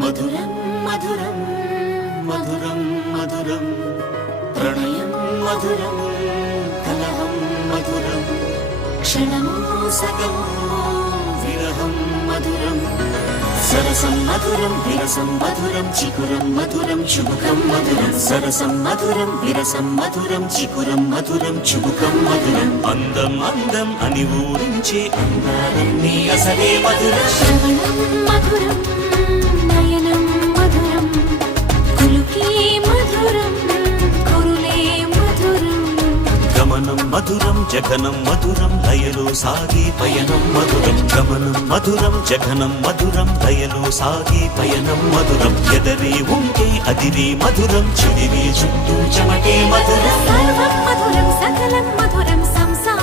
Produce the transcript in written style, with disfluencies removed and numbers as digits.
మధురం మధురం మధురం మధురం ప్రణయం మధురం కలహం మధురం క్షణమో సగమో విరహం మధురం సరసం మధురం విరసం మధురం చికురం మధురం చుబుకం మధురం సరసం మధురం విరసం మధురం చికురం మధురం చుబుకం మధురం అందం అందం అని ఊరించే అందాలన్నీ అసలే మధురం శ్రవణం మధురం నయనం మధురం కులుకే మధురం కురులే మధురం గమనం మధురం జగనం మధురం లయలో సాగే పయనం మధురం గమనం మధురం జగనం మధురం లయలో సాగే పయనం మధురం ఎదరే ఉంటే అదిరే మధురం చెదిరే చుట్టూ చెమటే మధురం సర్వం మధురం సకలం మధురం సంసారం